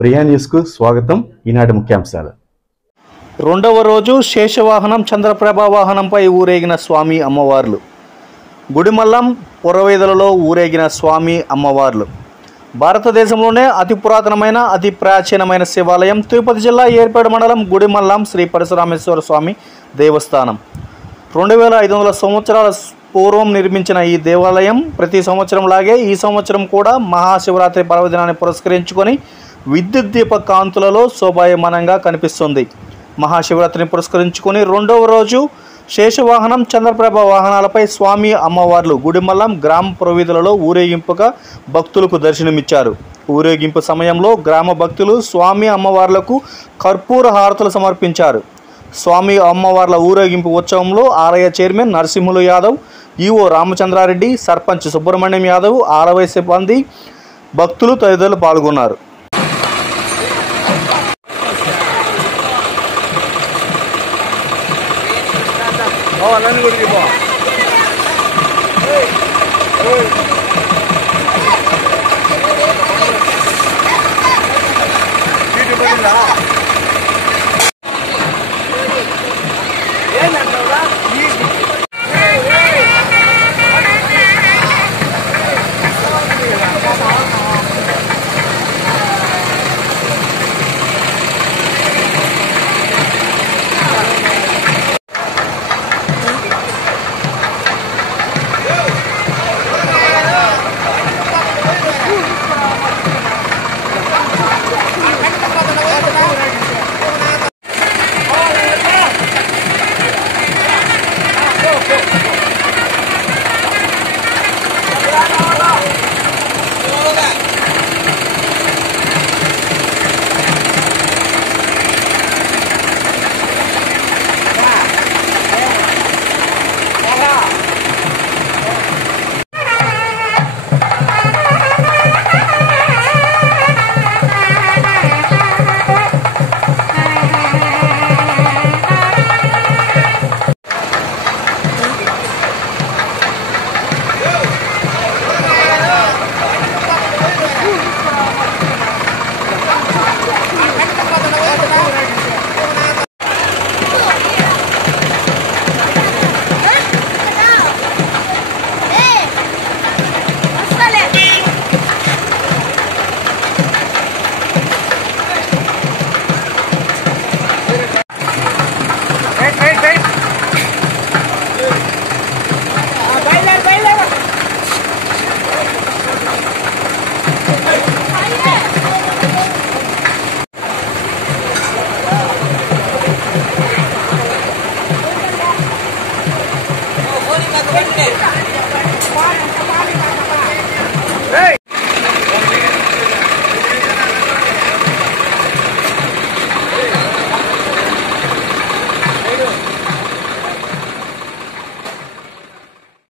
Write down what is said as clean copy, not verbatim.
ప్రియా న్యూస్కు స్వాగతం. ఈనాటి ముఖ్యాంశాలు. రెండవ రోజు శేషవాహనం చంద్రప్రభ వాహనంపై ఊరేగిన స్వామి అమ్మవార్లు. గుడిమల్లం పురవీధులలో ఊరేగిన స్వామి అమ్మవార్లు. భారతదేశంలోనే అతి పురాతనమైన అతి ప్రాచీనమైన శివాలయం తిరుపతి జిల్లా ఏర్పేడు మండలం గుడిమల్లం శ్రీ పరశురామేశ్వర స్వామి దేవస్థానం. 2500 సంవత్సరాల పూర్వం నిర్మించిన ఈ దేవాలయం ప్రతి సంవత్సరంలాగే ఈ సంవత్సరం కూడా మహాశివరాత్రి పర్వదినాన్ని పురస్కరించుకొని విద్యుత్ దీప కాంతులలో శోభాయమానంగా కనిపిస్తుంది. మహాశివరాత్రిని పురస్కరించుకొని రెండవ రోజు శేషవాహనం చంద్రప్రభ వాహనాలపై స్వామి అమ్మవార్లు గుడిమల్లం గ్రామ పురవీధులలో ఊరేగింపుగా భక్తులకు దర్శనమిచ్చారు. ఊరేగింపు సమయంలో గ్రామ భక్తులు స్వామి అమ్మవార్లకు కర్పూర హారతులు సమర్పించారు. స్వామి అమ్మవార్ల ఊరేగింపు ఉత్సవంలో ఆలయ చైర్మన్ నరసింహులు యాదవ్, ఈవో రామచంద్రారెడ్డి, సర్పంచ్ సుబ్రహ్మణ్యం యాదవ్, ఆలయ సిబ్బంది, భక్తులు తదితరులు పాల్గొన్నారు. Oh,